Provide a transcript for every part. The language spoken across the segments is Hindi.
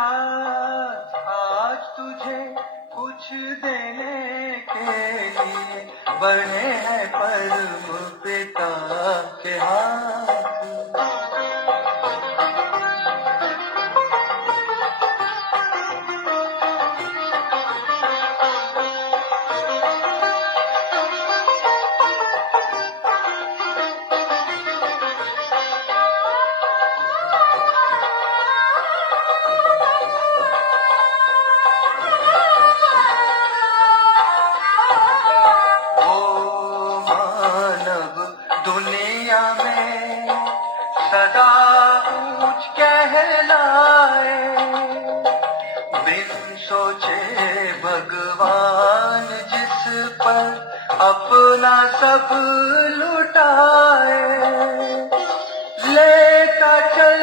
रात आज तुझे कुछ देने के लिए बढ़े हैं परम पिता के हाथ। दुनिया में सदा ऊंच कहलाए, बिन सोचे भगवान जिस पर अपना सब लुटाए। लेता चल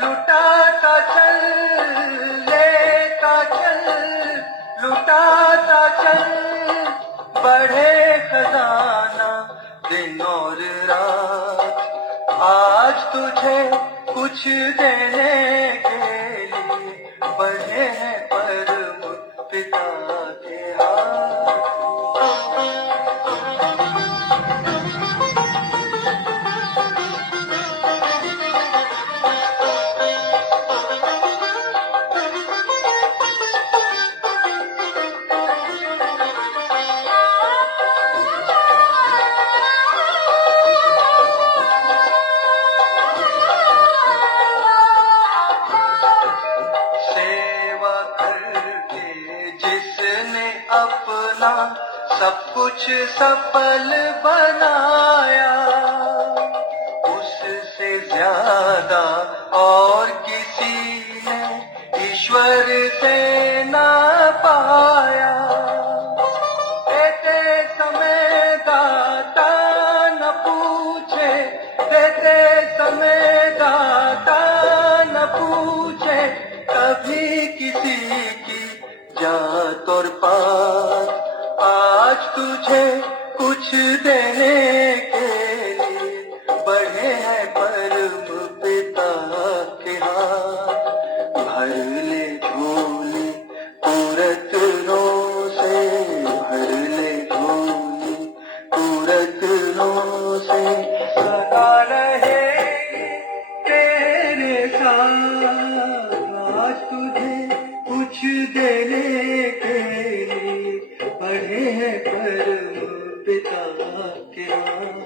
लुटाता चल, लेता चल लुटाता चल, बढ़े खजाना दिन और रात आज तुझे कुछ देने के लिए बढ़े हैं परम पिता के हाथ। अपना सब कुछ सफल बनाया, उससे ज्यादा और किसी ने ईश्वर से ना पाया। देते समय दाता न पूछे, देते समय दाता न पूछे कभी किसी की जात और पात। आज तुझे कुछ देने के लिए बढ़े हैं परम पिता के हाथ। भर ले झोली रत्नों से, भर ले झोली रत्नों से, सदा रहे तेरे साथ। आज तुझे कुछ देने के लिए बढ़े हैं परम पिता के हाथ।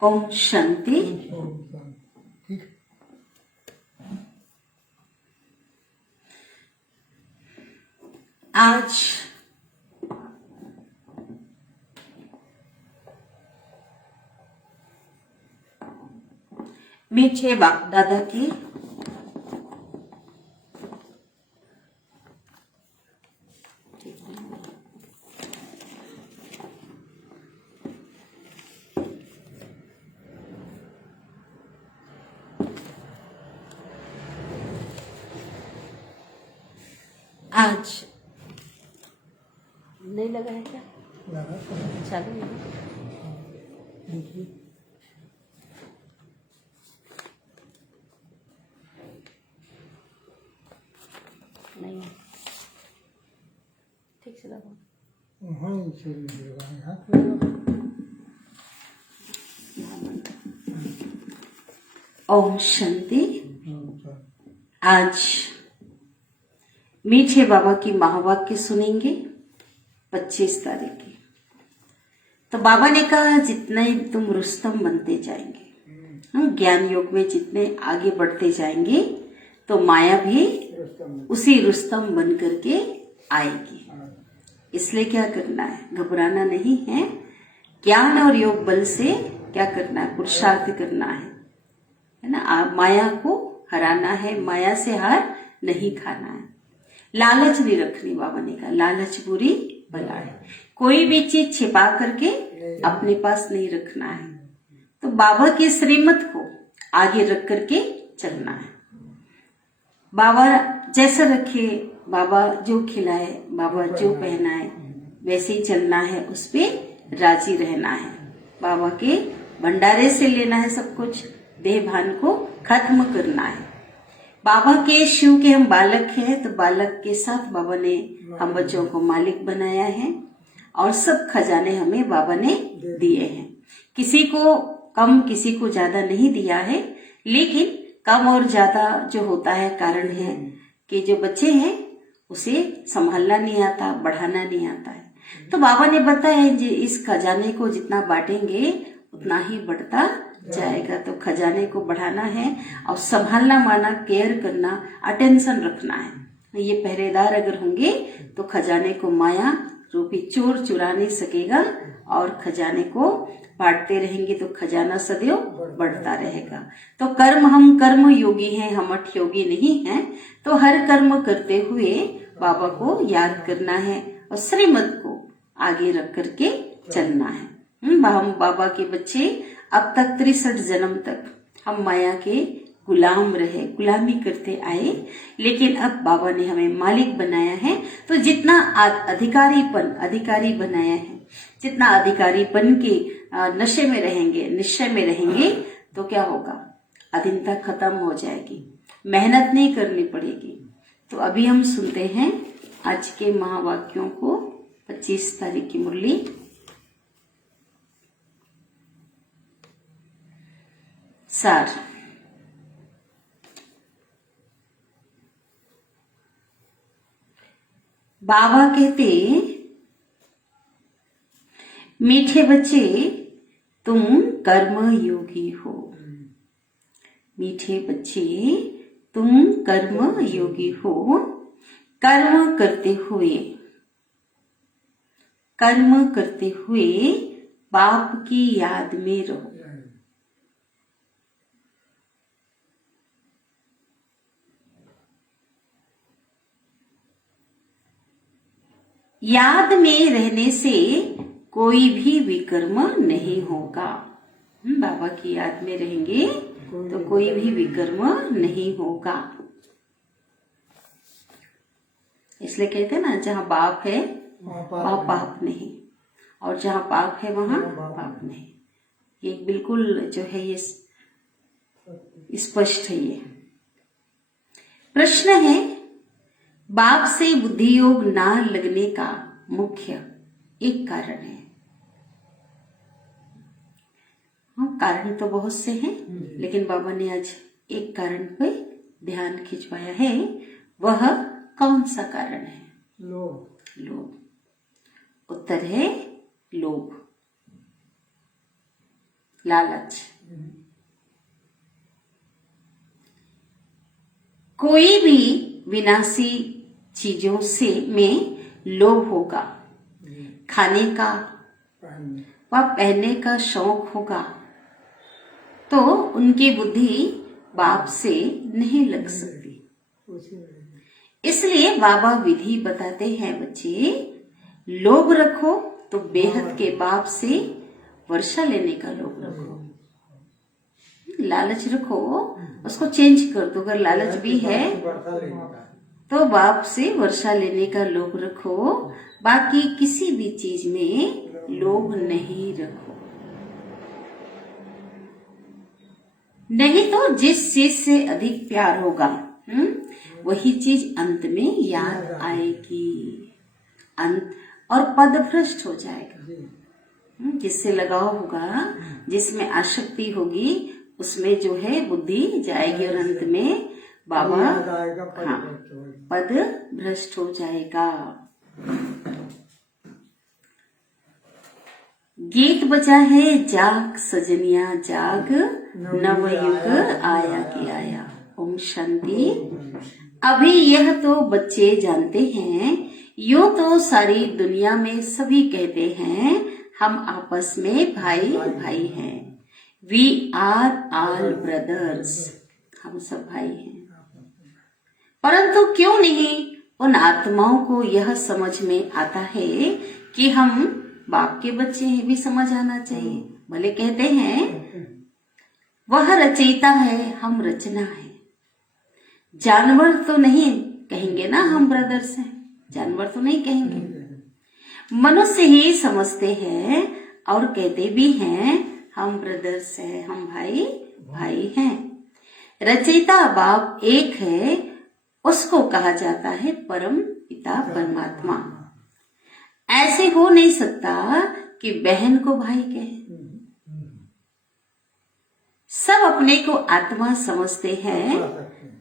ओम शांति। आज मीठे बाप दादा की आज नहीं लगा है क्या? चालू है। नहीं ठीक से लगा। ओम शांति। आज मीठे बाबा की महावाक्य सुनेंगे 25 तारीख की। तो बाबा ने कहा जितने तुम रुस्तम बनते जाएंगे, हम ज्ञान योग में जितने आगे बढ़ते जाएंगे तो माया भी उसी रुस्तम बन करके आएगी। इसलिए क्या करना है, घबराना नहीं है। ज्ञान और योग बल से क्या करना है, पुरुषार्थ करना है ना। माया को हराना है, माया से हार नहीं खाना है। लालच नहीं रखनी, बाबा ने कहा लालच बुरी बला है। कोई भी चीज छिपा करके अपने पास नहीं रखना है। तो बाबा के श्रीमत को आगे रख करके चलना है। बाबा जैसा रखे, बाबा जो खिलाए, बाबा जो पहनाए, वैसे ही चलना है, उस पे राजी रहना है। बाबा के भंडारे से लेना है सब कुछ, देह भान को खत्म करना है। बाबा के शिव के हम बालक हैं, तो बालक के साथ बाबा ने हम बच्चों को मालिक बनाया है और सब खजाने हमें बाबा ने दिए हैं। किसी को कम, किसी को ज्यादा नहीं दिया है, लेकिन कम और ज्यादा जो होता है कारण है कि जो बच्चे हैं उसे संभालना नहीं आता, बढ़ाना नहीं आता है। तो बाबा ने बताया इस खजाने को जितना बांटेंगे उतना ही बढ़ता जाएगा। तो खजाने को बढ़ाना है और संभालना माना केयर करना, अटेंशन रखना है। ये पहरेदार अगर होंगे तो खजाने को माया रूपी चोर चुरा नहीं सकेगा और खजाने को बांटते रहेंगे तो खजाना सदैव बढ़ता रहेगा। तो हम कर्म योगी हैं, हम मठ योगी नहीं हैं। तो हर कर्म करते हुए बाबा को याद करना है और श्रीमत को आगे रख करके चलना है। हम बाबा के बच्चे अब तक 63 जन्म तक हम माया के गुलाम रहे, गुलामी करते आए, लेकिन अब बाबा ने हमें मालिक बनाया है। तो जितना अधिकारी बनाया है, जितना अधिकारी बन के नशे में रहेंगे, निश्चय में रहेंगे तो क्या होगा, अधीनता खत्म हो जाएगी, मेहनत नहीं करनी पड़ेगी। तो अभी हम सुनते हैं आज के महावाक्यों को, 25 तारीख की मुरली। सार, बाबा कहते मीठे बच्चे तुम कर्म योगी हो। मीठे बच्चे तुम कर्म योगी हो। कर्म करते हुए बाप की याद में रहो। याद में रहने से कोई भी विकर्म नहीं होगा। बाबा की याद में रहेंगे तो कोई भी विकर्म नहीं होगा। इसलिए कहते हैं ना, जहाँ बाप है वहाँ पाप नहीं, और जहाँ पाप है वहाँ पाप नहीं। ये बिल्कुल जो है ये स्पष्ट है। ये प्रश्न है, बाप से बुद्धि योग ना लगने का मुख्य एक कारण है। कारण तो बहुत से हैं, लेकिन बाबा ने आज एक कारण पे ध्यान खिंचवाया है। वह कौन सा कारण है? लोभ। उत्तर है लोभ, लालच। कोई भी विनाशी चीजों से में लोभ होगा, खाने का व पहनने का शौक होगा, तो उनकी बुद्धि बाप से नहीं लग सकती। इसलिए बाबा विधि बताते हैं, बच्चे लोभ रखो तो बेहद के बाप से वर्षा लेने का लोभ रखो। लालच रखो, उसको चेंज कर दो। अगर लालच भी है तो बाप से वर्षा लेने का लोभ रखो, बाकी किसी भी चीज में लोभ नहीं रखो। नहीं तो जिस चीज से अधिक प्यार होगा वही चीज अंत में याद आएगी, अंत और पद भ्रष्ट हो जाएगा। जिससे लगाव होगा, जिसमें आसक्ति होगी, उसमें जो है बुद्धि जाएगी और अंत में बाबा पद भ्रष्ट हो जाएगा। गीत बजा है जाग सजनिया जाग, नवयुग आया कि आया। ओम शांति। अभी यह तो बच्चे जानते हैं, यूं तो सारी दुनिया में सभी कहते हैं हम आपस में भाई भाई हैं। वी आर ऑल ब्रदर्स, हम सब भाई हैं। परंतु क्यों नहीं उन आत्माओं को यह समझ में आता है कि हम बाप के बच्चे हैं, भी समझ आना चाहिए। भले कहते हैं वह रचयिता है, हम रचना है। जानवर तो नहीं कहेंगे ना हम ब्रदर्स हैं, जानवर तो नहीं कहेंगे। मनुष्य ही समझते हैं और कहते भी हैं हम ब्रदर्स हैं, हम भाई भाई हैं। रचयिता बाप एक है, उसको कहा जाता है परम पिता परमात्मा। ऐसे हो नहीं सकता कि बहन को भाई कहे। सब अपने को आत्मा समझते हैं,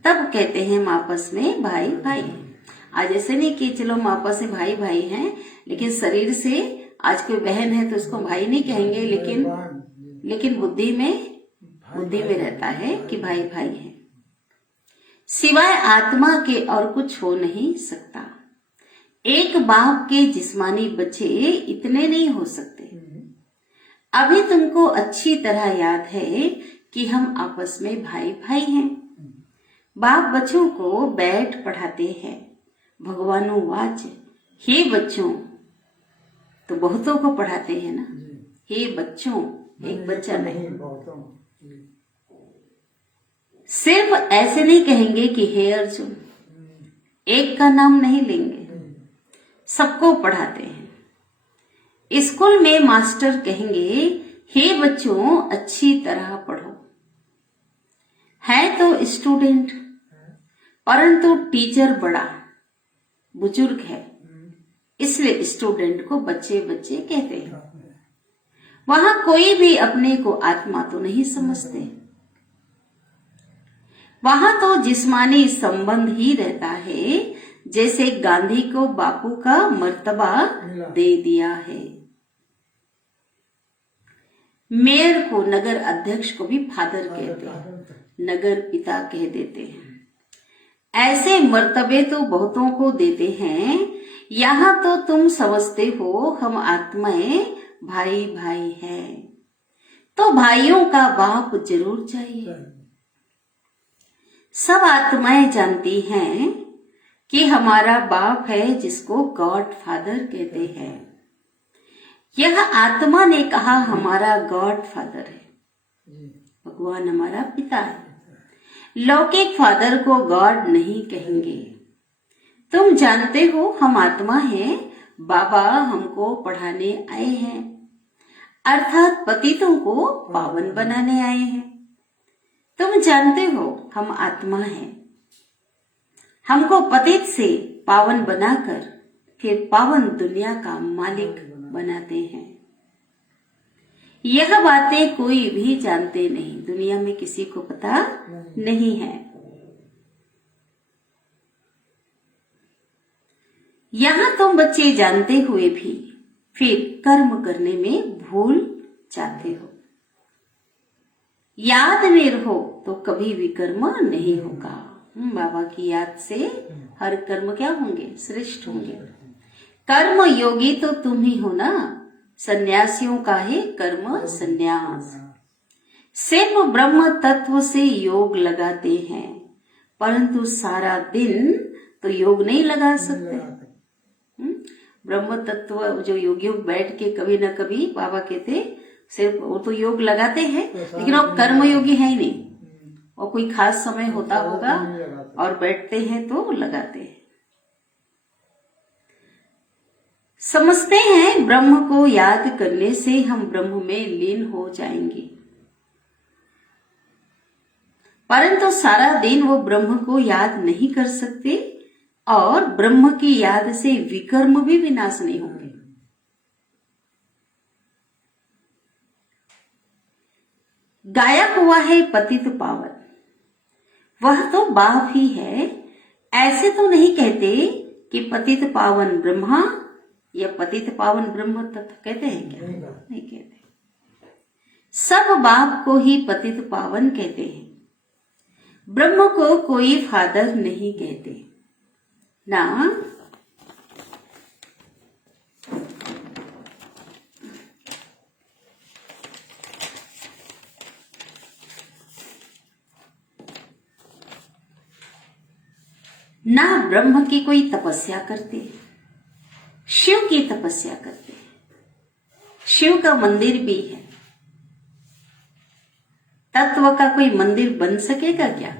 तब कहते हैं हम आपस में भाई भाई हैं। आज ऐसे नहीं कि चलो हम आपस में भाई भाई हैं, लेकिन शरीर से आज कोई बहन है तो उसको भाई नहीं कहेंगे, लेकिन बुद्धि में रहता है कि भाई भाई है। सिवाय आत्मा के और कुछ हो नहीं सकता। एक बाप के जिस्मानी बच्चे इतने नहीं हो सकते। अभी तुमको अच्छी तरह याद है कि हम आपस में भाई भाई हैं। बाप बच्चों को बैठ पढ़ाते हैं। भगवानो वाच, हे बच्चों, तो बहुतों को पढ़ाते हैं ना, हे बच्चों, एक बच्चा नहीं। सिर्फ ऐसे नहीं कहेंगे कि हे अर्जुन, एक का नाम नहीं लेंगे, सबको पढ़ाते हैं। स्कूल में मास्टर कहेंगे हे बच्चों अच्छी तरह पढ़ो। है तो स्टूडेंट, परंतु टीचर बड़ा बुजुर्ग है, इसलिए स्टूडेंट को बच्चे बच्चे कहते हैं। वहां कोई भी अपने को आत्मा तो नहीं समझते। वहां तो जिस्मानी संबंध ही रहता है, जैसे गांधी को बापू का मर्तबा दे दिया है। मेयर को, नगर अध्यक्ष को भी फादर कहते हैं, नगर पिता कह देते हैं। ऐसे मर्तबे तो बहुतों को देते हैं। यहाँ तो तुम समझते हो हम आत्माएं भाई भाई हैं, तो भाइयों का बाप जरूर चाहिए। सब आत्माएं जानती हैं कि हमारा बाप है, जिसको गॉड फादर कहते हैं। यह आत्मा ने कहा हमारा गॉड फादर है, भगवान हमारा पिता है। लौकिक फादर को गॉड नहीं कहेंगे। तुम जानते हो हम आत्मा हैं, बाबा हमको पढ़ाने आए हैं, अर्थात पतितों को पावन बनाने आए हैं। तुम जानते हो हम आत्मा हैं, हमको पतित से पावन बनाकर फिर पावन दुनिया का मालिक बनाते हैं। यह बातें कोई भी जानते नहीं, दुनिया में किसी को पता नहीं है। यहाँ तुम बच्चे जानते हुए भी फिर कर्म करने में भूल जाते हो। याद में रहो तो कभी भी कर्म नहीं होगा। बाबा की याद से हर कर्म क्या होंगे? श्रेष्ठ होंगे। कर्म योगी तो तुम ही हो ना, सन्यासियों का है कर्म सन्यास। सिर्फ ब्रह्म तत्व से योग लगाते हैं, परंतु सारा दिन तो योग नहीं लगा सकते। ब्रह्म तत्व जो योगी बैठ के कभी ना कभी बाबा कहते सिर्फ वो तो योग लगाते हैं, लेकिन वो कर्म योगी है ही नहीं। और कोई खास समय होता होगा और बैठते हैं तो लगाते हैं। समझते हैं ब्रह्म को याद करने से हम ब्रह्म में लीन हो जाएंगे, परंतु सारा दिन वो ब्रह्म को याद नहीं कर सकते और ब्रह्म की याद से विकर्म भी विनाश नहीं होंगे। गाया हुआ है पतित पावन, वह तो बाप ही है। ऐसे तो नहीं कहते कि पतित पावन ब्रह्मा या पतित पावन ब्रह्म तत्व कहते हैं क्या? नहीं कहते। सब बाप को ही पतित पावन कहते हैं। ब्रह्म को कोई फादर नहीं कहते ना। ना ब्रह्म की कोई तपस्या करते, शिव की तपस्या करते। शिव का मंदिर भी है। तत्व का कोई मंदिर बन सकेगा क्या?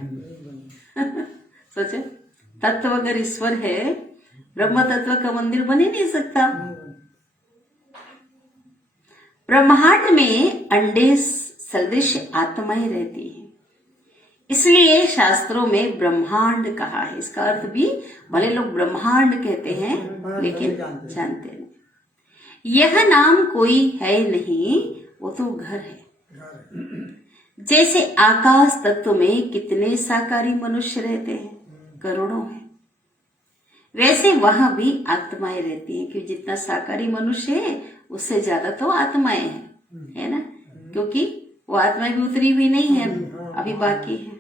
सोचो, तत्व अगर ईश्वर है, ब्रह्म तत्व का मंदिर बन ही नहीं सकता। ब्रह्मांड में अंडे सदृश आत्माएं रहती हैं, इसलिए शास्त्रों में ब्रह्मांड कहा है। इसका अर्थ भी भले लोग ब्रह्मांड कहते हैं लेकिन जानते नहीं। यह नाम कोई है नहीं, वो तो घर है। जैसे आकाश तत्व में कितने साकारी मनुष्य रहते हैं, करोड़ों हैं, वैसे वहां भी आत्माएं रहती हैं। क्योंकि जितना साकारी मनुष्य है उससे ज्यादा तो आत्माएं हैं, है ना? क्योंकि वो आत्माएं भी उतरी हुई नहीं है, अभी बाकी है।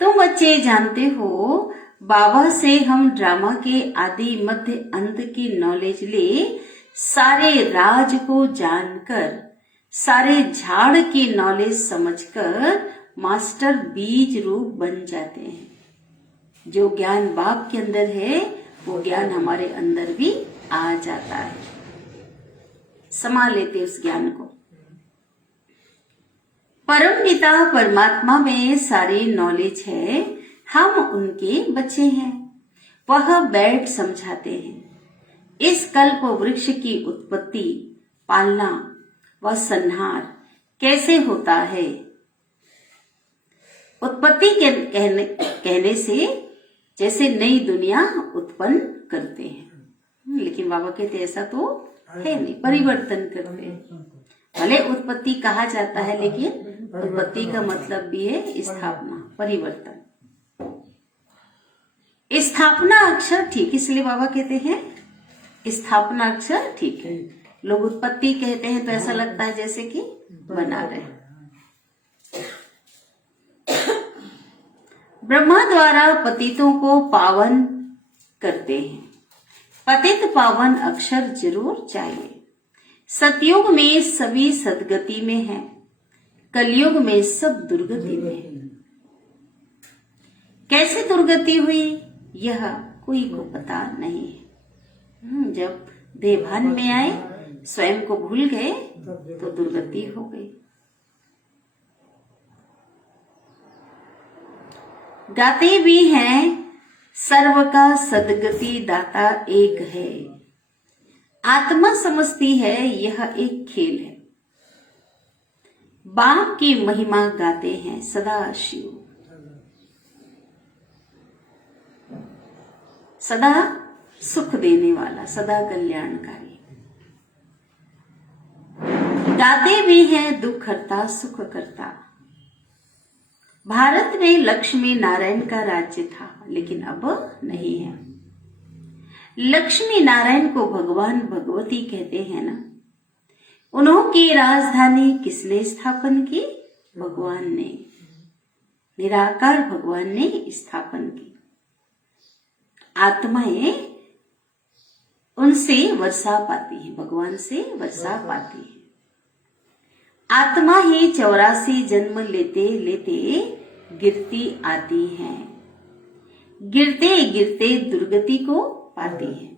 तुम बच्चे जानते हो, बाबा से हम ड्रामा के आदि मध्य अंत की नॉलेज ले, सारे राज को जानकर, सारे झाड़ की नॉलेज समझकर मास्टर बीज रूप बन जाते हैं। जो ज्ञान बाप के अंदर है वो ज्ञान हमारे अंदर भी आ जाता है, समा लेते उस ज्ञान को। परम पिता परमात्मा में सारी नॉलेज है, हम उनके बच्चे हैं। वह बैठ समझाते हैं इस कल्प वृक्ष की उत्पत्ति, पालना व संहार कैसे होता है। उत्पत्ति के कहने से जैसे नई दुनिया उत्पन्न करते हैं, लेकिन बाबा कहते ऐसा तो है नहीं, परिवर्तन करते हैं। भले उत्पत्ति कहा जाता है लेकिन उत्पत्ति का मतलब भी है स्थापना, परिवर्तन। स्थापना अक्षर ठीक, इसलिए बाबा कहते हैं स्थापना अक्षर ठीक है। लोग उत्पत्ति कहते हैं तो ऐसा लगता है जैसे कि बना रहे। ब्रह्मा द्वारा पतितों को पावन करते हैं। पतित पावन अक्षर जरूर चाहिए। सतयुग में सभी सदगति में है, कलयुग में सब दुर्गति में है। कैसे दुर्गति हुई यह कोई को पता नहीं है। जब देभान में आए, स्वयं को भूल गए तो दुर्गति हो गई। गाते भी हैं सर्व का सदगति दाता एक है। आत्मा समझती है यह एक खेल है। बाप की महिमा गाते हैं सदा शिव, सदा सुख देने वाला, सदा कल्याणकारी। गाते भी हैं दुख करता सुख करता। भारत में लक्ष्मी नारायण का राज्य था लेकिन अब नहीं है। लक्ष्मी नारायण को भगवान भगवती कहते हैं ना। उन्होंने राजधानी किसने स्थापन की? भगवान ने, निराकार भगवान ने स्थापन की। आत्माएं उनसे वर्षा पाती है, भगवान से वर्षा पाती है। आत्मा ही 84 जन्म लेते लेते गिरती आती है, गिरते गिरते दुर्गति को पाती है।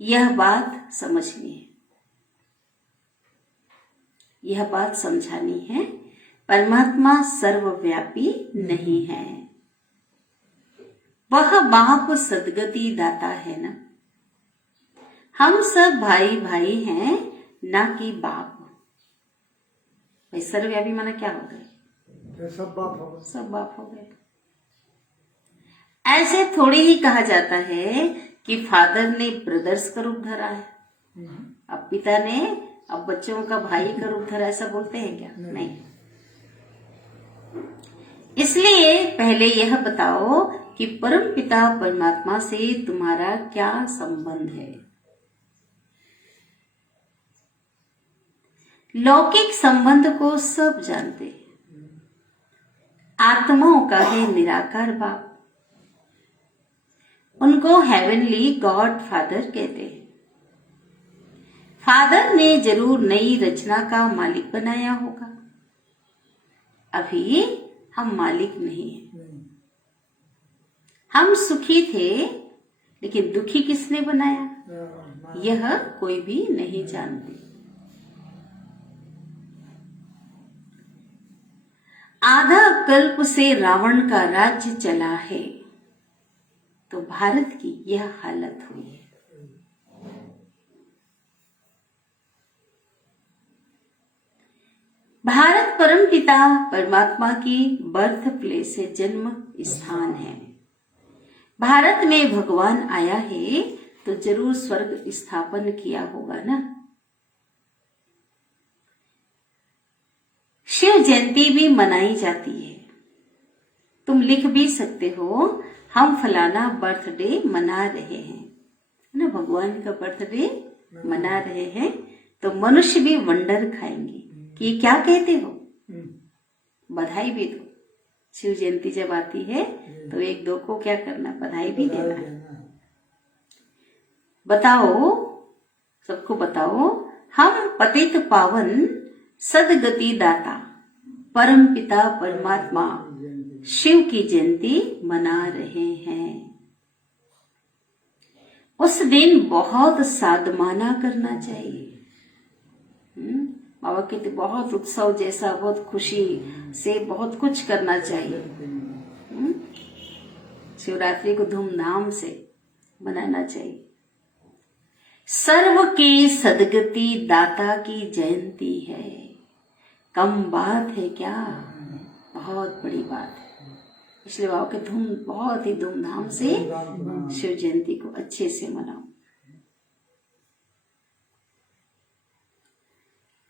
यह बात समझनी है, यह बात समझानी है। परमात्मा सर्वव्यापी नहीं है। वह बाप सदगति दाता है ना। हम सब भाई भाई हैं, ना कि बाप। भाई सर्वव्यापी माना क्या हो गए? सब बाप हो सब बाप हो गए। ऐसे थोड़ी ही कहा जाता है कि फादर ने ब्रदर्स का रूप धरा है, अब पिता ने अब बच्चों का भाई का रूप धरा, ऐसा बोलते हैं क्या? नहीं। इसलिए पहले यह बताओ कि परम पिता परमात्मा से तुम्हारा क्या संबंध है। लौकिक संबंध को सब जानते हैं। आत्माओं का है निराकार बाप, उनको हेवनली गॉड फादर कहते हैं। फादर ने जरूर नई रचना का मालिक बनाया होगा, अभी हम मालिक नहीं हैं। हम सुखी थे, लेकिन दुखी किसने बनाया, यह कोई भी नहीं जानते। आधा कल्प से रावण का राज्य चला है, तो भारत की यह हालत हुई है। भारत परमपिता परमात्मा की बर्थ प्लेस है, जन्म स्थान है। भारत में भगवान आया है तो जरूर स्वर्ग स्थापन किया होगा ना। शिव जयंती भी मनाई जाती है। तुम लिख भी सकते हो, हम फलाना बर्थडे मना रहे हैं ना, भगवान का बर्थडे मना रहे हैं। तो मनुष्य भी वंडर खाएंगे कि क्या कहते हो, बधाई भी दो। शिव जयंती जब आती है तो एक दो को क्या करना, बधाई भी देना है। बताओ, सबको बताओ, हम पतित पावन सदगति दाता परम पिता परमात्मा शिव की जयंती मना रहे हैं। उस दिन बहुत साधमाना करना चाहिए। बाबा कहते बहुत उत्सव जैसा, बहुत खुशी से बहुत कुछ करना चाहिए। शिवरात्रि को धूमधाम से मनाना चाहिए। सर्व के सदगति दाता की जयंती है। कम बात है क्या, बहुत बड़ी बात है। इसलिए बाबा के बहुत ही धूमधाम से शिव जयंती को अच्छे से मनाओ।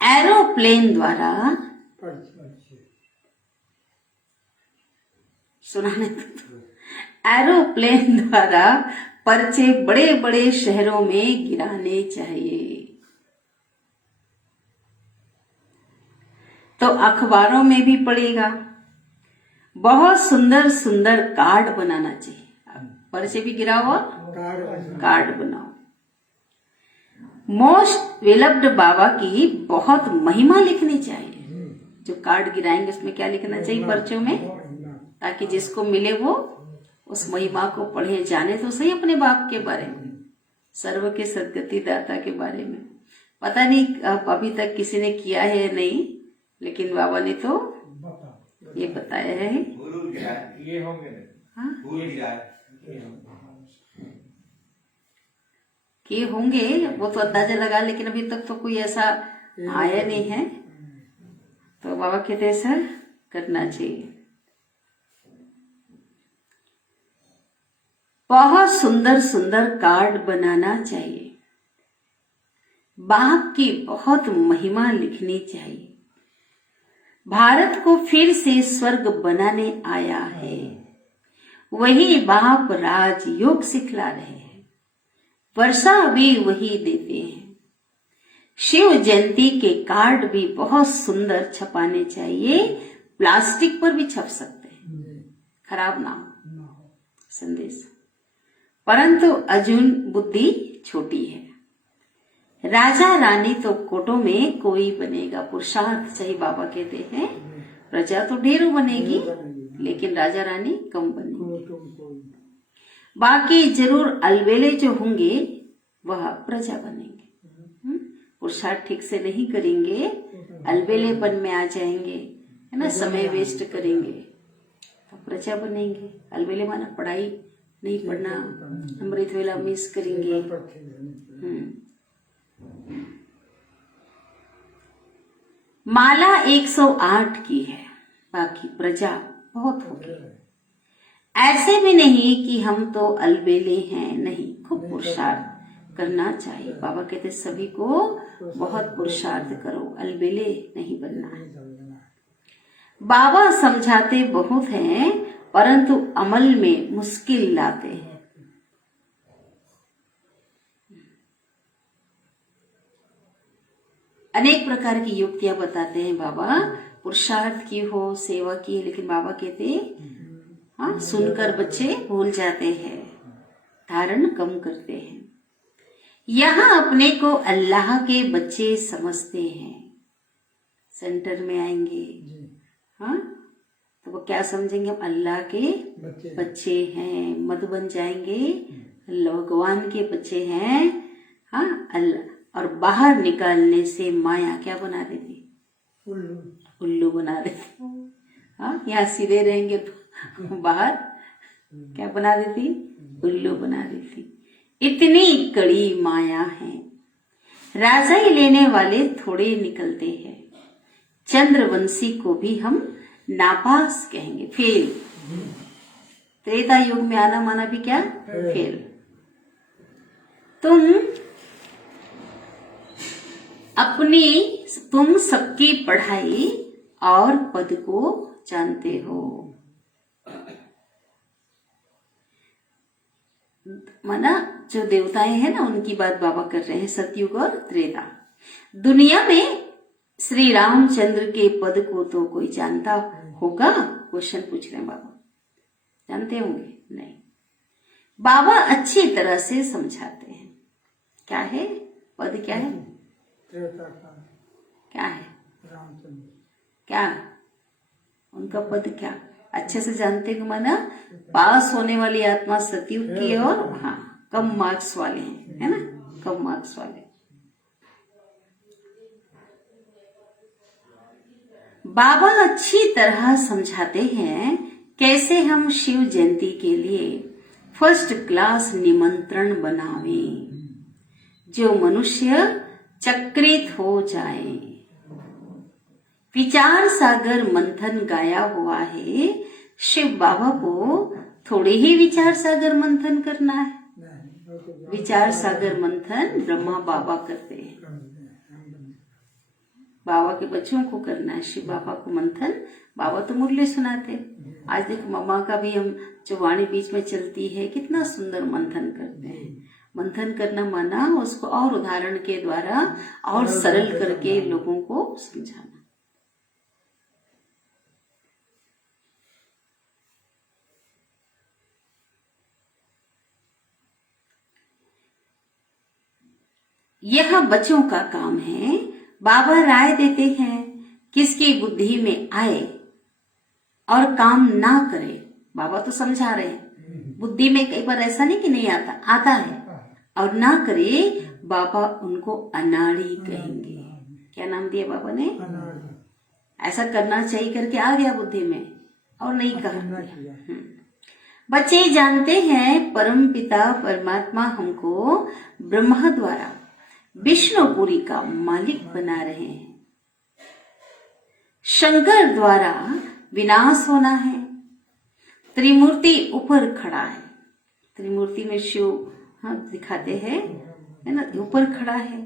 एरोप्लेन द्वारा सुनाने, एरोप्लेन द्वारा पर्चे बड़े बड़े शहरों में गिराने चाहिए। तो अखबारों में भी पड़ेगा। बहुत सुंदर सुंदर कार्ड बनाना चाहिए। पर्चे भी गिराओ और कार्ड बनाओ। मोस्ट विलव्ड बाबा की बहुत महिमा लिखनी चाहिए। जो कार्ड गिराएंगे उसमें क्या लिखना चाहिए पर्चों में, ताकि जिसको मिले वो उस महिमा को पढ़े, जाने तो सही अपने बाप के बारे में, सर्व के सदगति दाता के बारे में। पता नहीं अभी तक किसी ने किया है या नहीं, लेकिन बाबा ने तो ये बताया है। ये होंगे किए होंगे, वो तो अंदाजा लगा, लेकिन अभी तक तो कोई ऐसा आया नहीं है। तो बाबा कहते हैं ऐसा करना चाहिए। बहुत सुंदर सुंदर कार्ड बनाना चाहिए। बाप की बहुत महिमा लिखनी चाहिए। भारत को फिर से स्वर्ग बनाने आया है, वही बाप राजयोग सिखला रहे हैं। वर्षा भी वही देते हैं। शिव जयंती के कार्ड भी बहुत सुंदर छपाने चाहिए। प्लास्टिक पर भी छप सकते हैं, खराब ना हो संदेश। परंतु अर्जुन बुद्धि छोटी है। राजा रानी तो कोटों में कोई बनेगा, पुरुषार्थ सही बाबा कहते हैं। प्रजा तो ढेरों बनेगी, लेकिन राजा रानी कम बनेगी। बाकी जरूर अलबेले जो होंगे वह प्रजा बनेंगे। पुरुषार्थ ठीक से नहीं करेंगे, अलबेलेपन में आ जाएंगे, है ना, समय वेस्ट करेंगे तो प्रजा बनेंगे। अलवेले माना पढ़ाई नहीं पढ़ना, अमृत वेला मिस करेंगे। माला 108 की है, बाकी प्रजा बहुत होगी। ऐसे भी नहीं कि हम तो अलबेले हैं, नहीं, खूब पुरुषार्थ करना चाहिए। बाबा कहते सभी को बहुत पुरुषार्थ करो, अलबेले नहीं बनना है। बाबा समझाते बहुत हैं परंतु अमल में मुश्किल लाते हैं। अनेक प्रकार की युक्तियां बताते हैं बाबा, पुरुषार्थ की हो, सेवा की है, लेकिन बाबा कहते हाँ, सुनकर बच्चे भूल जाते हैं, धारण कम करते हैं। यहाँ अपने को अल्लाह के बच्चे समझते हैं। सेंटर में आएंगे, हाँ, तो वो क्या समझेंगे, हम अल्लाह के बच्चे हैं, मत बन जाएंगे, भगवान के बच्चे हैं। हाँ, अल्लाह। और बाहर निकालने से माया क्या बना देती, उल्लू बना देती। हाँ, यहाँ सीधे रहेंगे तो बाहर क्या बना देती, उल्लू बना देती। इतनी कड़ी माया है। राजा ही लेने वाले थोड़े निकलते हैं। चंद्रवंशी को भी हम नापास कहेंगे, फेल। त्रेता युग में आना माना भी क्या, फेल। तुम सबकी पढ़ाई और पद को जानते हो। माना जो देवताएं हैं ना, उनकी बात बाबा कर रहे हैं, सतयुग और त्रेता। दुनिया में श्री रामचंद्र के पद को तो कोई जानता होगा? क्वेश्चन पूछ रहे हैं बाबा, जानते होंगे? नहीं। बाबा अच्छी तरह से समझाते हैं। क्या है पद, क्या है, क्या है, क्या उनका पद, क्या अच्छे से जानते हैं। माना पास होने वाली आत्मा सतयुग की और हाँ कम मार्क्स वाले हैं, है ना, कम मार्क्स वाले। बाबा अच्छी तरह समझाते हैं कैसे हम शिव जयंती के लिए फर्स्ट क्लास निमंत्रण बनावे, जो मनुष्य चक्रित हो जाए। विचार सागर मंथन गाया हुआ है, शिव बाबा को थोड़े ही विचार सागर मंथन करना है। विचार सागर मंथन ब्रह्मा बाबा करते हैं, बाबा के बच्चों को करना है। शिव बाबा को मंथन बाबा तो मुरली सुनाते। आज देखो मम्मा का भी हम जो वाणी बीच में चलती है, कितना सुंदर मंथन करते हैं। मंथन करना माना उसको और उदाहरण के द्वारा और सरल करके लोगों को समझाना। यह बच्चों का काम है। बाबा राय देते हैं, किसकी बुद्धि में आए और काम ना करे। बाबा तो समझा रहे हैं, बुद्धि में कई बार ऐसा नहीं कि नहीं आता, आता है और ना करे, बाबा उनको अनाड़ी कहेंगे। क्या नाम दिया बाबा ने? ऐसा करना चाहिए करके आ गया बुद्धि में और नहीं कहा। बच्चे जानते हैं परम पिता परमात्मा हमको ब्रह्मा द्वारा विष्णुपुरी का मालिक बना रहे हैं। शंकर द्वारा विनाश होना है। त्रिमूर्ति ऊपर खड़ा है। त्रिमूर्ति में शिव हाँ दिखाते हैं, है ना, ऊपर खड़ा है।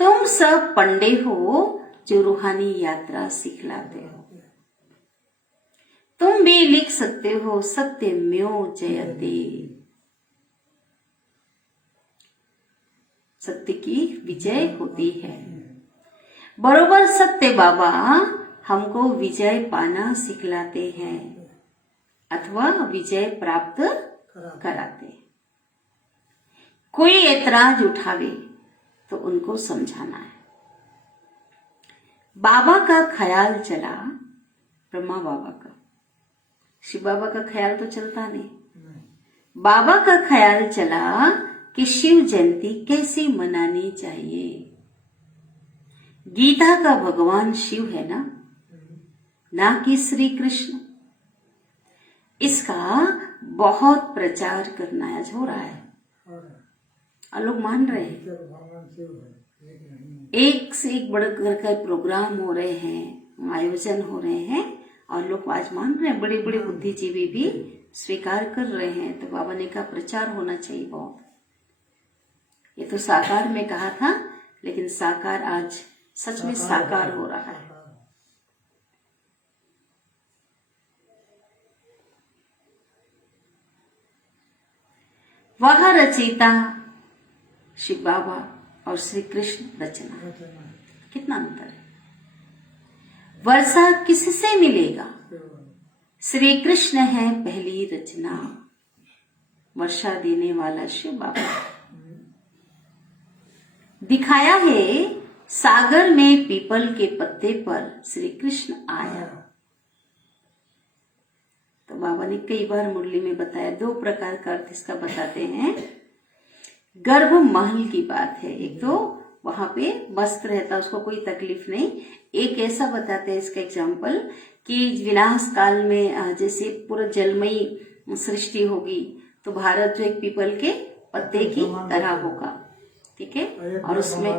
तुम सब पंडे हो जो रूहानी यात्रा सिखलाते हो। तुम भी लिख सकते हो सत्यमेव जयते, सत्य की विजय होती है। बरोबर सत्य बाबा हमको विजय पाना सिखलाते हैं अथवा विजय प्राप्त कराते। कोई ऐतराज उठावे तो उनको समझाना है। बाबा का ख्याल चला, ब्रह्मा बाबा का, शिव बाबा का ख्याल तो चलता नहीं। बाबा का ख्याल चला कि शिव जयंती कैसे मनानी चाहिए। गीता का भगवान शिव है ना कि श्री कृष्ण। इसका बहुत प्रचार करना आज हो रहा है और लोग मान रहे हैं। एक से एक बढ़कर के प्रोग्राम हो रहे हैं, आयोजन हो रहे हैं और लोग आज मान रहे हैं। बड़े बड़े बुद्धिजीवी भी स्वीकार कर रहे हैं। तो बाबा ने कहा प्रचार होना चाहिए बहुत। ये तो साकार में कहा था, लेकिन साकार आज सच में साकार हो रहा है। वह रचयिता शिव बाबा और श्री कृष्ण रचना, कितना अंतर है। वर्षा किससे मिलेगा? श्री कृष्ण है पहली रचना, वर्षा देने वाला शिव बाबा। दिखाया है सागर में पीपल के पत्ते पर श्री कृष्ण आया। तो बाबा ने कई बार मुरली में बताया, दो प्रकार का अर्थ इसका बताते हैं। गर्भ महल की बात है, एक तो वहां पे मस्त रहता, उसको कोई तकलीफ नहीं। एक ऐसा बताते हैं इसका एग्जाम्पल कि विनाश काल में जैसे पूरा जलमयी सृष्टि होगी तो भारत जो एक पीपल के पत्ते की तरह होगा, ठीक है। और उसमें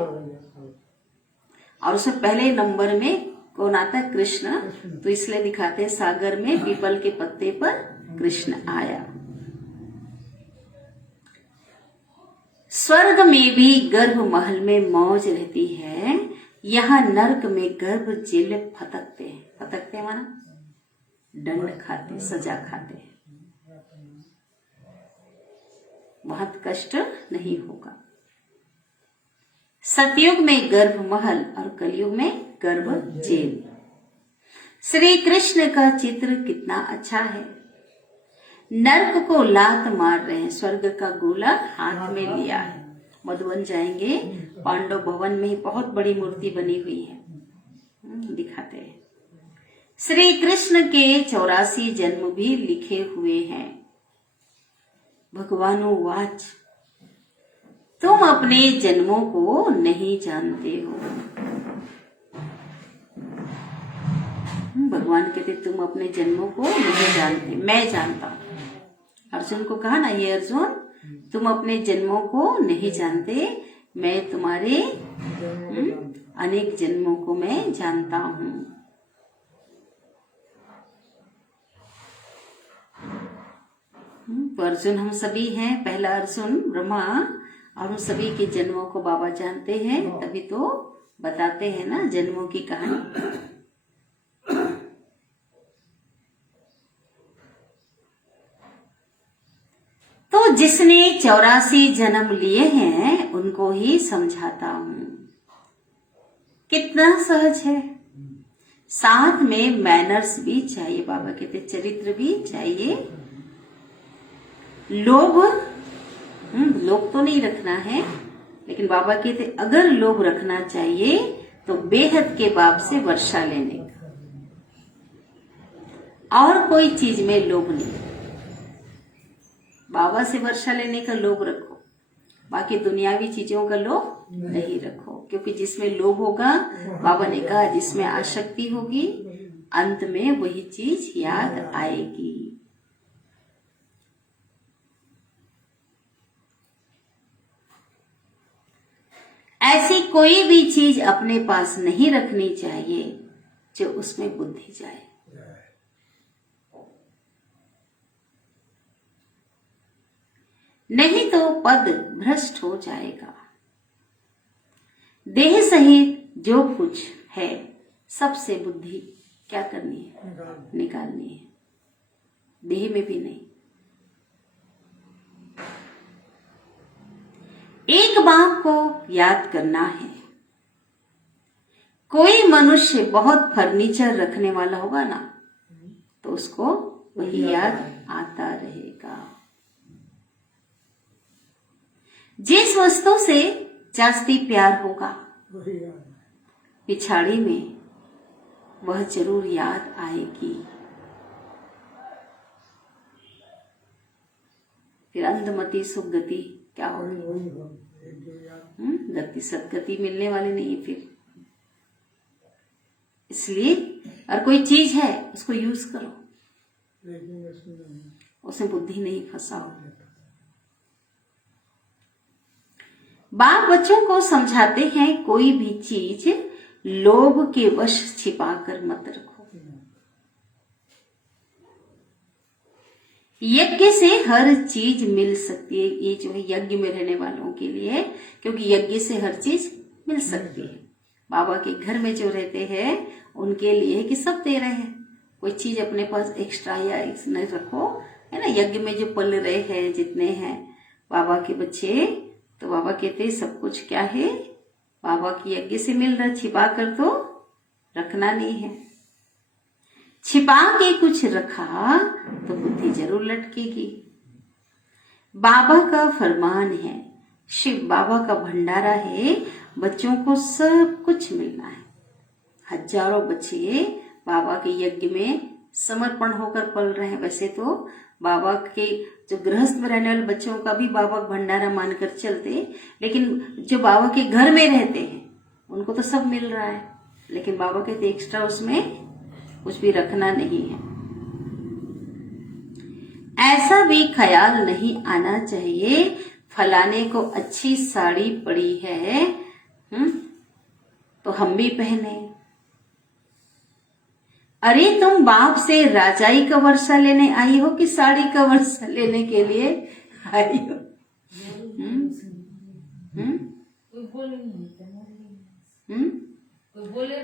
पहले नंबर में कौन आता है? कृष्ण। तो इसलिए दिखाते हैं सागर में पीपल के पत्ते पर कृष्ण आया। स्वर्ग में भी गर्भ महल में मौज रहती है, यहाँ नरक में गर्भ जेल फतकते हैं। फतकते माना दंड खाते, सजा खाते। बहुत कष्ट नहीं होगा। सतयुग में गर्भ महल और कलयुग में गर्भ जेल। श्री कृष्ण का चित्र कितना अच्छा है। नरक को लात मार रहे हैं, स्वर्ग का गोला हाथ में लिया है। मधुबन जाएंगे, पांडव भवन में बहुत बड़ी मूर्ति बनी हुई है, दिखाते हैं। श्री कृष्ण के 84 जन्म भी लिखे हुए हैं। भगवानुवाच, तुम अपने जन्मों को नहीं जानते हो। भगवान कहते तुम अपने जन्मों को नहीं जानते, मैं जानता हूं। अर्जुन को कहा ना, ये अर्जुन तुम अपने जन्मों को नहीं जानते, मैं तुम्हारे अनेक जन्मों को मैं जानता हूं। तो अर्जुन हम सभी हैं। पहला अर्जुन ब्रह्मा, और उन सभी के जन्मों को बाबा जानते हैं, तभी तो बताते हैं ना जन्मों की कहानी। तो जिसने 84 जन्म लिए हैं उनको ही समझाता हूं। कितना सहज है। साथ में मैनर्स भी चाहिए, बाबा कहते चरित्र भी चाहिए। लोभ तो नहीं रखना है, लेकिन बाबा कहते अगर लोभ रखना चाहिए तो बेहद के बाप से वर्षा लेने का, और कोई चीज में लोभ नहीं। बाबा से वर्षा लेने का लोभ रखो, बाकी दुनियावी चीजों का लोभ नहीं रखो। क्योंकि जिसमें लोभ होगा, बाबा ने कहा जिसमें आसक्ति होगी, अंत में वही चीज याद आएगी। ऐसी कोई भी चीज अपने पास नहीं रखनी चाहिए जो उसमें बुद्धि जाए। नहीं तो पद भ्रष्ट हो जाएगा। देह सहित जो कुछ है सबसे बुद्धि क्या करनी है? निकालनी है। देह में भी नहीं। एक बात को याद करना है, कोई मनुष्य बहुत फर्नीचर रखने वाला होगा ना, तो उसको वही याद आता रहेगा। जिस वस्तु से जास्ती प्यार होगा पिछाड़ी में, वह जरूर याद आएगी। फिर अंधमति सुगति क्या होगी? गति सदगति मिलने वाली नहीं है। फिर इसलिए और कोई चीज है उसको यूज करो, उसमें बुद्धि नहीं फंसाओ। बाप बच्चों को समझाते हैं कोई भी चीज लोभ के वश छिपा कर मत रखो। यज्ञ से हर चीज मिल सकती है, ये जो है यज्ञ में रहने वालों के लिए, क्योंकि यज्ञ से हर चीज मिल सकती है। बाबा के घर में जो रहते हैं उनके लिए कि सब दे रहे हैं, कोई चीज अपने पास एक्स्ट्रा या नहीं रखो, है ना। यज्ञ में जो पल रहे हैं जितने हैं बाबा के बच्चे, तो बाबा कहते हैं सब कुछ क्या है, बाबा की यज्ञ से मिल रहा, छिपा कर तो रखना नहीं है। छिपा के कुछ रखा तो बुद्धि जरूर लटकेगी। बाबा का फरमान है, शिव बाबा का भंडारा है, बच्चों को सब कुछ मिलना है। हजारों बच्चे बाबा के यज्ञ में समर्पण होकर पल रहे हैं। वैसे तो बाबा के जो गृहस्थ में रहने वाले बच्चों का भी बाबा का भंडारा मानकर चलते, लेकिन जो बाबा के घर में रहते हैं उनको तो सब मिल रहा है, लेकिन बाबा कहते एक्स्ट्रा उसमें कुछ भी रखना नहीं है। ऐसा भी ख्याल नहीं आना चाहिए फलाने को अच्छी साड़ी पड़ी है तो हम भी पहने। अरे तुम बाप से राजाई का वर्षा लेने आई हो कि साड़ी का वर्षा लेने के लिए आई हो?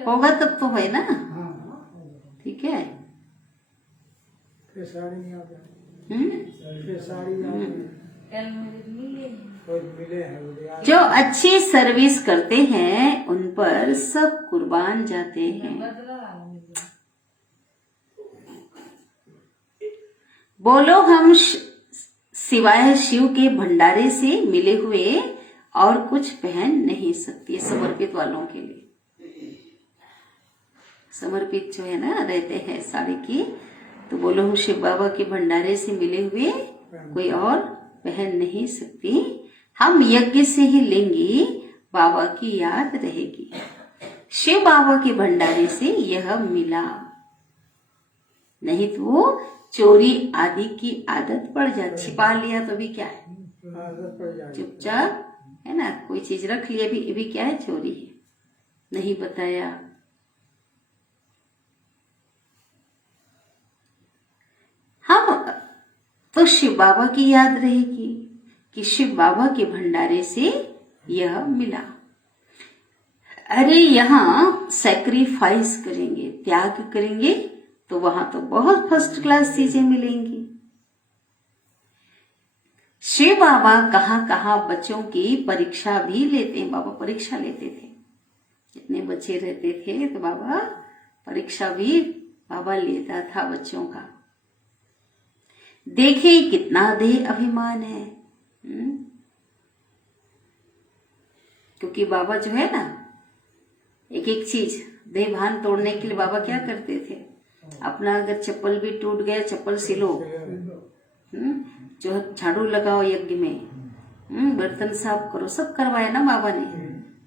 होगा तब तो है ना, ठीक है। जो अच्छी सर्विस करते हैं उन पर सब कुर्बान जाते हैं। बोलो हम सिवाय शिव के भंडारे से मिले हुए और कुछ पहन नहीं सकती। समर्पित वालों के लिए, समर्पित जो है ना रहते हैं साड़ी की, तो बोलो हम शिव बाबा के भंडारे से मिले हुए कोई और पहन नहीं सकती। हम यज्ञ से ही लेंगे, बाबा की याद रहेगी। शिव बाबा के भंडारे से यह मिला, नहीं तो वो चोरी आदि की आदत पड़ जाती। छिपा लिया तो भी क्या है, चुपचाप है ना, कोई चीज रख लिया भी क्या है, चोरी है, नहीं बताया। हम तो शिव बाबा की याद रहेगी कि शिव बाबा के भंडारे से यह मिला। अरे यहाँ सैक्रिफाइस करेंगे, त्याग करेंगे, तो वहां तो बहुत फर्स्ट क्लास चीजें मिलेंगी। शिव बाबा कहाँ कहाँ बच्चों की परीक्षा भी लेते हैं। बाबा परीक्षा लेते थे, जितने बच्चे रहते थे तो बाबा परीक्षा भी बाबा लेता था बच्चों का। देखे कितना देह अभिमान है। क्योंकि बाबा जो है ना, एक एक चीज देह भान तोड़ने के लिए बाबा क्या करते थे, अपना अगर चप्पल भी टूट गया चप्पल सिलो, जो झाड़ू लगाओ यज्ञ में, बर्तन साफ करो, सब करवाया ना बाबा ने,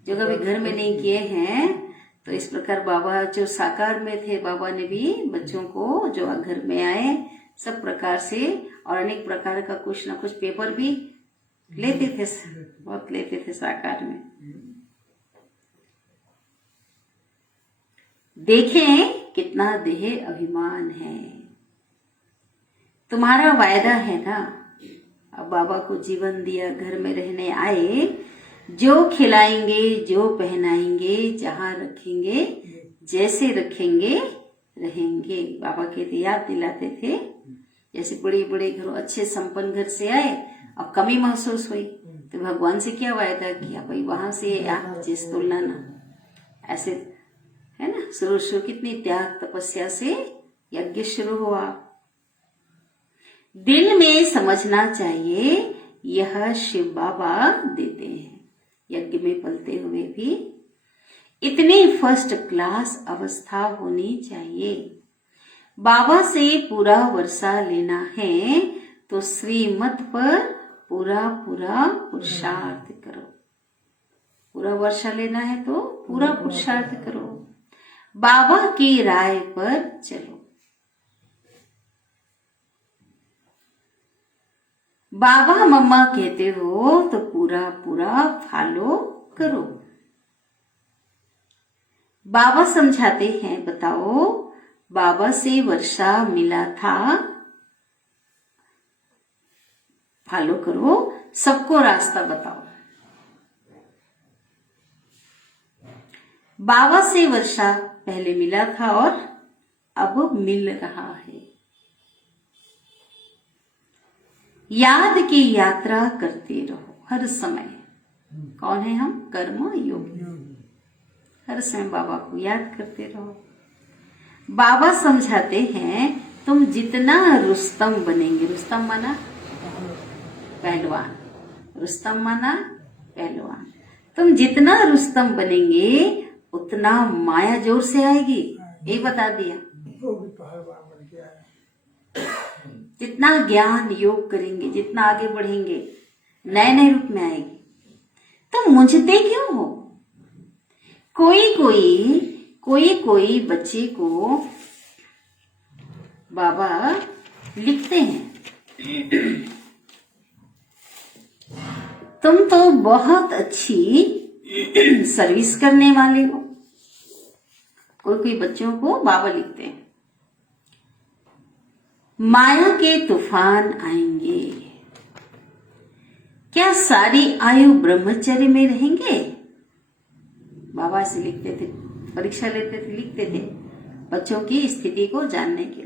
जो कभी घर में नहीं किए हैं। तो इस प्रकार बाबा जो साकार में थे, बाबा ने भी बच्चों को जो घर में आए सब प्रकार से और अनेक प्रकार का कुछ ना कुछ पेपर भी लेते थे, बहुत लेते थे साकार में। देखें कितना देह अभिमान है। तुम्हारा वायदा है ना, अब बाबा को जीवन दिया, घर में रहने आए, जो खिलाएंगे, जो पहनाएंगे, जहां रखेंगे, जैसे रखेंगे रहेंगे। बाबा के याद दिलाते थे, जैसे बड़े बड़े घरों, अच्छे संपन्न घर से आए, अब कमी महसूस हुई तो भगवान से क्या वायदा किया, भाई वहां से आप जिस तुलना ना, ऐसे है ना। शुरू कितनी त्याग तपस्या से यज्ञ शुरू हुआ। दिल में समझना चाहिए यह शिव बाबा देते हैं। यज्ञ में पलते हुए भी इतनी फर्स्ट क्लास अवस्था होनी चाहिए। बाबा से पूरा वर्षा लेना है तो श्रीमत पर पूरा पूरा पुरुषार्थ करो। पूरा वर्षा लेना है तो पूरा पुरुषार्थ करो। बाबा की राय पर चलो। बाबा मम्मा कहते हो तो पूरा पूरा फॉलो करो। बाबा समझाते हैं, बताओ बाबा से वर्षा मिला था, फॉलो करो, सबको रास्ता बताओ। बाबा से वर्षा पहले मिला था और अब मिल रहा है। याद की यात्रा करते रहो हर समय। कौन है हम? कर्म योगी। हर समय बाबा को याद करते रहो। बाबा समझाते हैं, तुम जितना रुस्तम बनेंगे, रुस्तम माना पहलवान, रुस्तम माना पहलवान, तुम जितना रुस्तम बनेंगे उतना माया जोर से आएगी, ये बता दिया। जितना ज्ञान योग करेंगे, जितना आगे बढ़ेंगे, नए नए रूप में आएगी। तो मुझते क्यों हो? कोई बच्चे को बाबा लिखते हैं, तुम तो बहुत अच्छी सर्विस करने वाले हो। कोई बच्चों को बाबा लिखते हैं, माया के तूफान आएंगे, क्या सारी आयु ब्रह्मचर्य में रहेंगे? बाबा से लिखते थे, परीक्षा लेते थे, लिखते थे बच्चों की स्थिति को जानने के लिए।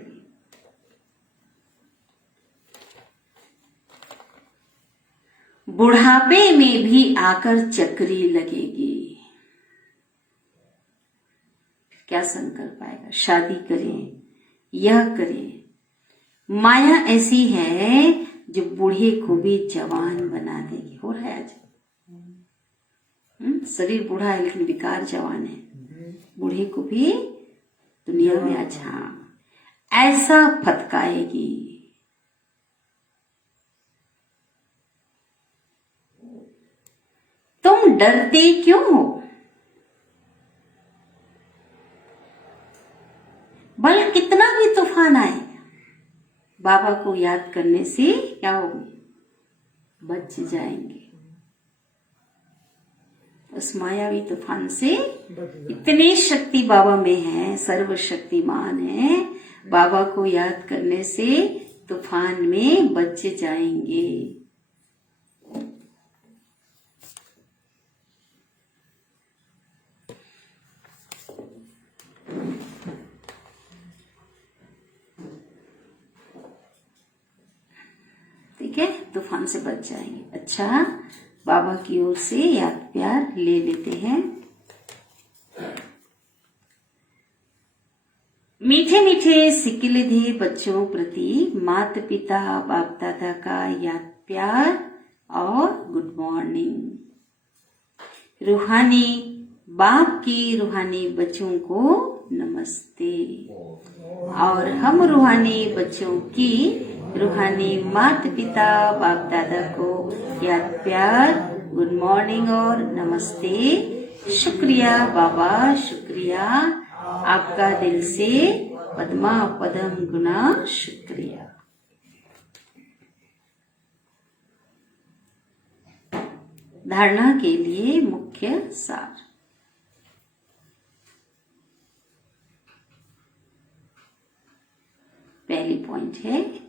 बुढ़ापे में भी आकर चक्री लगेगी, क्या संकल्प आएगा? शादी करें, यह करें। माया ऐसी है जो बूढ़े को भी जवान बना देगी। हो रहा है आज, शरीर बूढ़ा है लेकिन विकार जवान है। बूढ़े को भी दुनिया में अच्छा ऐसा फटकाएगी। तुम डरते क्यों हो? बल कितना भी तूफान आए, बाबा को याद करने से क्या होगा? बच जाएंगे उस मायावी तूफान से। इतनी शक्ति बाबा में है, सर्वशक्तिमान है। बाबा को याद करने से तूफान में बच जाएंगे। ठीक है, तूफान से बच जाएंगे। अच्छा, बाबा की ओर से याद प्यार ले लेते हैं। मीठे मीठे सिकिलधे बच्चों प्रति माता पिता बाप दादा का याद प्यार और गुड मॉर्निंग। रूहानी बाप की रूहानी बच्चों को नमस्ते, और हम रूहानी बच्चों की रूहानी माता पिता बाप दादा को याद प्यार, गुड मॉर्निंग और नमस्ते। शुक्रिया बाबा, शुक्रिया आपका दिल से पद्मा पदम गुना शुक्रिया। धारणा के लिए मुख्य सार। पहली पॉइंट है,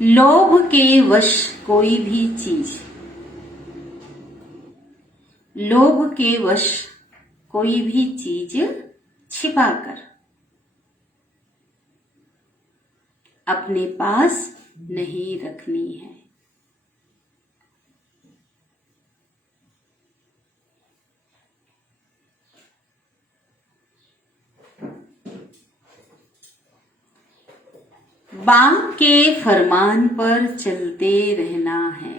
लोभ के वश कोई भी चीज, लोभ के वश कोई भी चीज छिपाकर अपने पास नहीं रखनी है। बाप के फरमान पर चलते रहना है।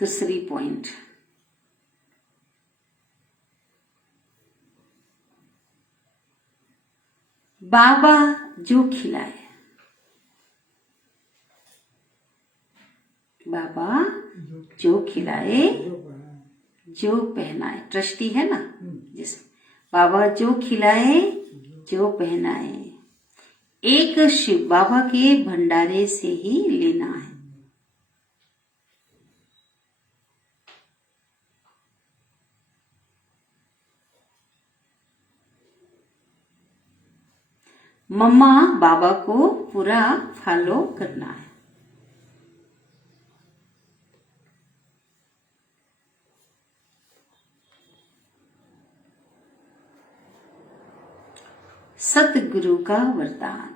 दूसरी पॉइंट, बाबा जो खिलाए, बाबा जो खिलाए, जो पहनाए, ट्रस्टी है ना जिस, बाबा जो खिलाए जो पहनाए, एक शिव बाबा के भंडारे से ही लेना है। मम्मा बाबा को पूरा फॉलो करना है। सतगुरु का वरदान।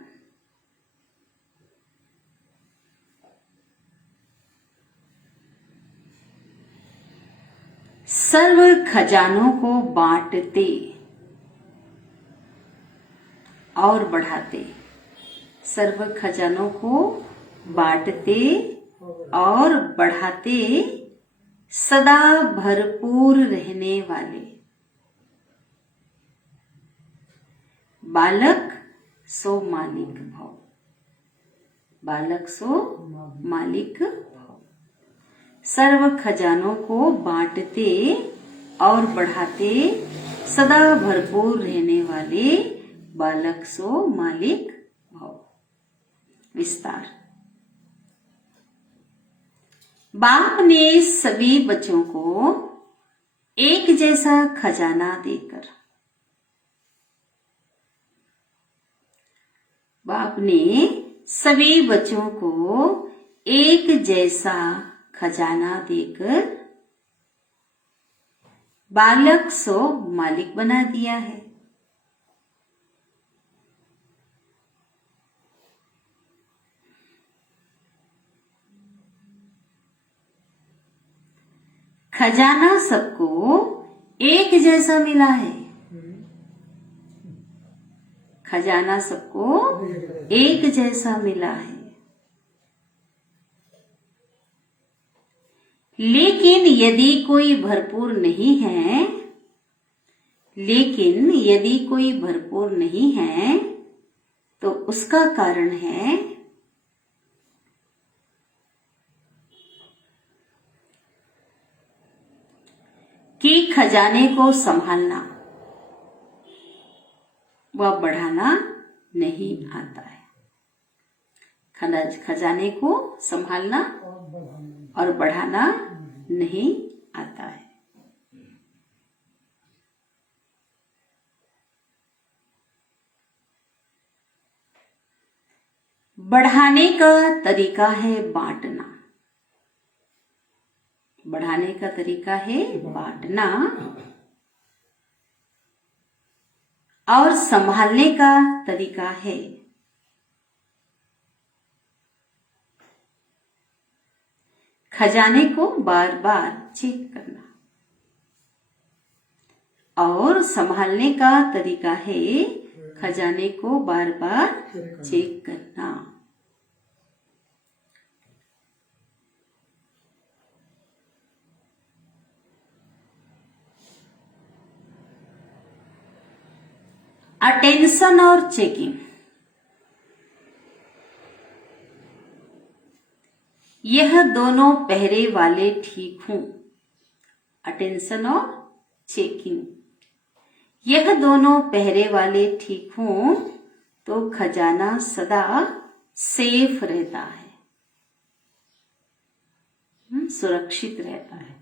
सर्व खजानों को बांटते और बढ़ाते, सर्व खजानों को बांटते और बढ़ाते, सदा भरपूर रहने वाले, बालक सो मालिक भव, बालक सो मालिक भव। सर्व खजानों को बांटते और बढ़ाते, सदा भरपूर रहने वाले, बालक सो मालिक भव। विस्तार। बाप ने सभी बच्चों को एक जैसा खजाना देकर, बाप ने सभी बच्चों को एक जैसा खजाना देकर बालक सो मालिक बना दिया है। खजाना सबको एक जैसा मिला है, खजाना सबको एक जैसा मिला है। लेकिन यदि कोई भरपूर नहीं है, लेकिन यदि कोई भरपूर नहीं है, तो उसका कारण है कि खजाने को संभालना व बढ़ाना नहीं आता है। खजाने को संभालना और बढ़ाना नहीं आता है। बढ़ाने का तरीका है बांटना, बढ़ाने का तरीका है बांटना, और संभालने का तरीका है खजाने को बार बार चेक करना, और संभालने का तरीका है खजाने को बार बार चेक करना। अटेंशन और चेकिंग, यह दोनों पहरे वाले ठीक हूं। अटेंशन और चेकिंग, यह दोनों पहरे वाले ठीक हूं तो खजाना सदा सेफ रहता है, सुरक्षित रहता है।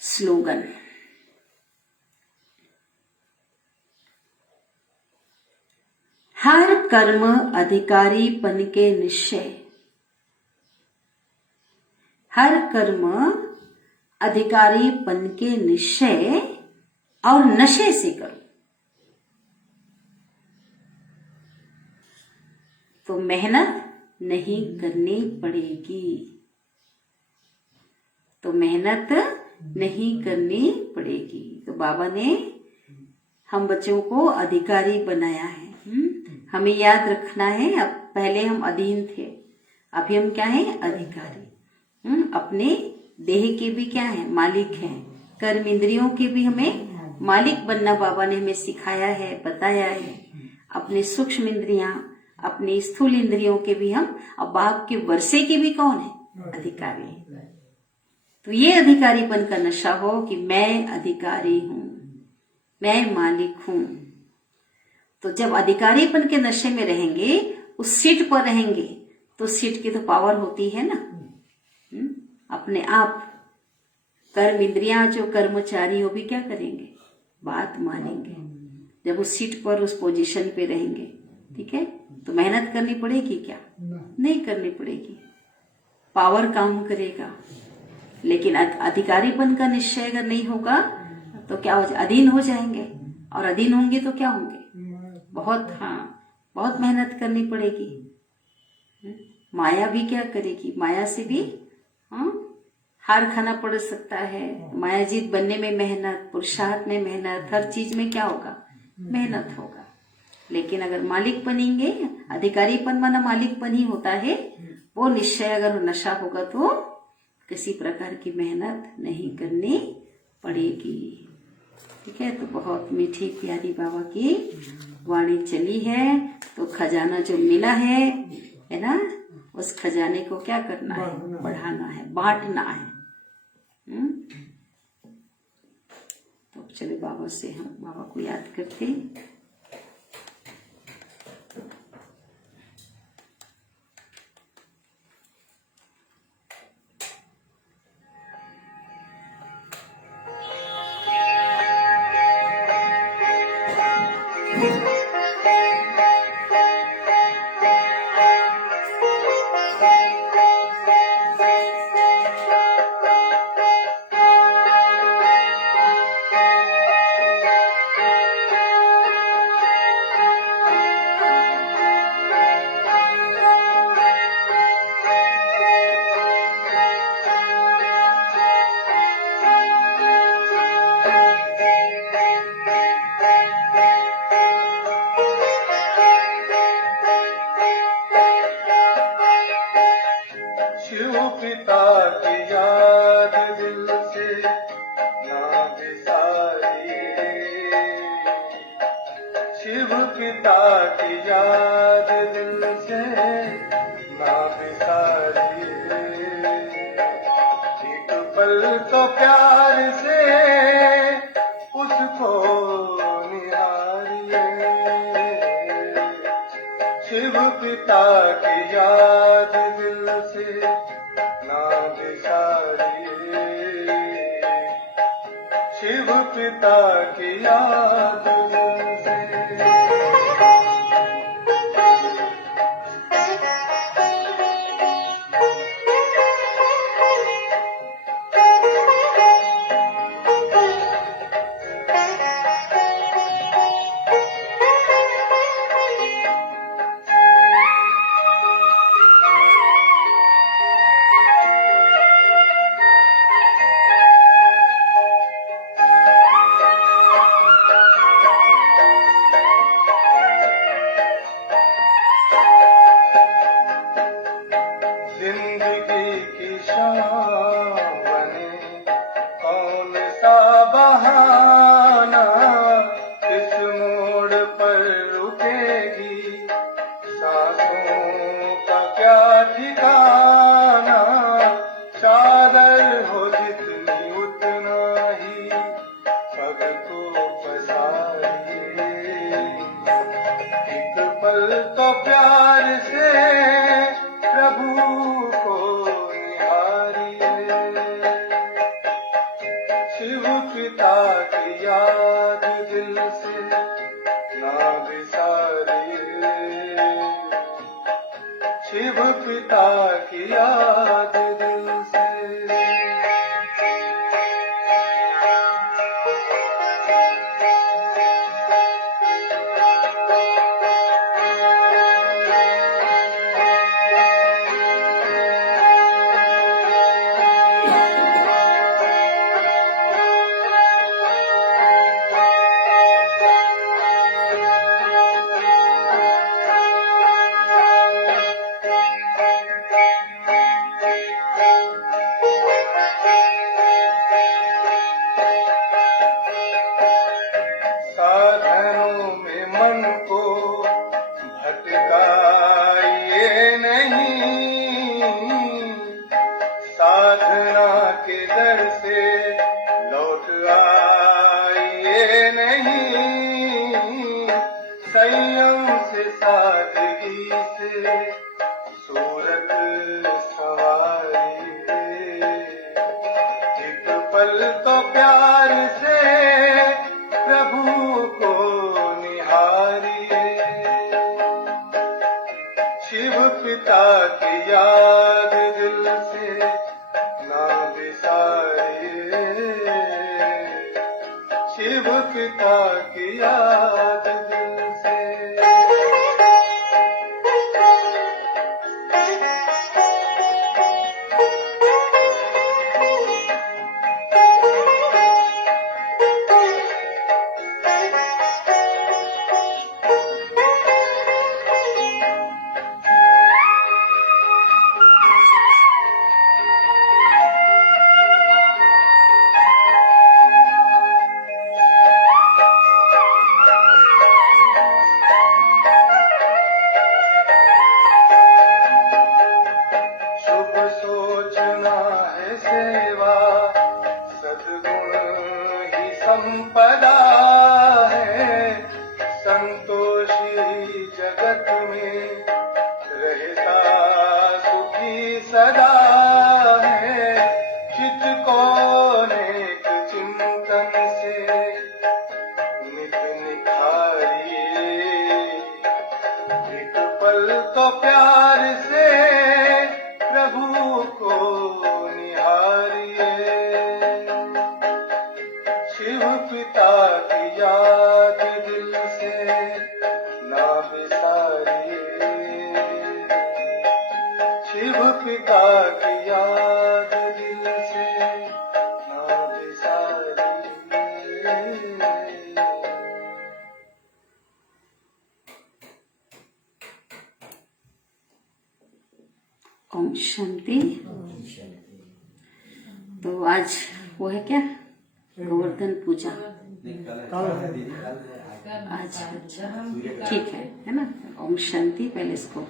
स्लोगन। हर कर्म अधिकारीपन के निश्चय, हर कर्म अधिकारीपन के निश्चय और नशे से करो तो मेहनत नहीं करनी पड़ेगी, तो मेहनत नहीं करनी पड़ेगी। तो बाबा ने हम बच्चों को अधिकारी बनाया है, हमें याद रखना है, अब पहले हम अधीन थे, अभी हम क्या है, अधिकारी। अपने देह के भी क्या है, मालिक हैं। कर्म इंद्रियों के भी हमें मालिक बनना बाबा ने हमें सिखाया है, बताया है। अपने सूक्ष्म इंद्रियां, अपने स्थूल इंद्रियों के भी हम, अब बाप के वर्षे के भी कौन है, अधिकारी है। तो ये अधिकारीपन का नशा हो कि मैं अधिकारी हूं, मैं मालिक हूं। तो जब अधिकारीपन के नशे में रहेंगे, उस सीट पर रहेंगे, तो सीट की तो पावर होती है ना। अपने आप कर्म इंद्रियां जो कर्मचारी हो भी क्या करेंगे, बात मानेंगे। जब उस सीट पर, उस पोजीशन पे रहेंगे, ठीक है, तो मेहनत करनी पड़ेगी क्या, नहीं करनी पड़ेगी, पावर काम करेगा। लेकिन अधिकारीपन का निश्चय अगर नहीं होगा तो क्या हो, अधीन हो जाएंगे। और अधीन होंगे तो क्या होंगे, बहुत मेहनत करनी पड़ेगी। माया भी क्या करेगी, माया से भी हार खाना पड़ सकता है। मायाजीत बनने में मेहनत, पुरुषार्थ में मेहनत, हर चीज में क्या होगा, मेहनत होगा। लेकिन अगर मालिक बनेंगे, अधिकारीपन माना मालिकपन ही होता है, वो निश्चय अगर नशा होगा तो किसी प्रकार की मेहनत नहीं करनी पड़ेगी। ठीक है, तो बहुत मीठी प्यारी बाबा की वाणी चली है। तो खजाना जो मिला है ना, उस खजाने को क्या करना है, बढ़ाना है, बांटना है। तो चलिए बाबा से हम बाबा को याद करते हैं। तो प्यार से उसको निहारिए, शिव पिता की याद दिल से ना बिसारिए, शिव पिता की याद दिल से। जिंदगी की शाम बने कौन सा बहाना, इस मोड़ पर रुकेगी सांसों का क्या ठिकाना, चादर हो जितनी उतना ही सबको पसारिए, एक पल तो प्यार से प्रभु को निहारिए, शिव पिता की याद दिल से ना बिसारिए, शिव पिता की याद दिल से। की याद दिल से ना बिसारिए, शिव पिता की याद दिल से। शुभ सोचना है सेवा, सद्गुण ही संपदा है, संतोषी जगत में रहता सुखी सदा है। चित को नेक चिंतन से नित निखारिए, एक पल तो प्यार से प्रभु को निहारिए, शिव पिता की याद दिल से ना बिसारिए, शिव पिता की याद दिल से ना बिसारिए। ओम शांति। तो आज वो है क्या, गोवर्धन पूजा आज। अच्छा ठीक है ना। ओम शांति। पहले इसको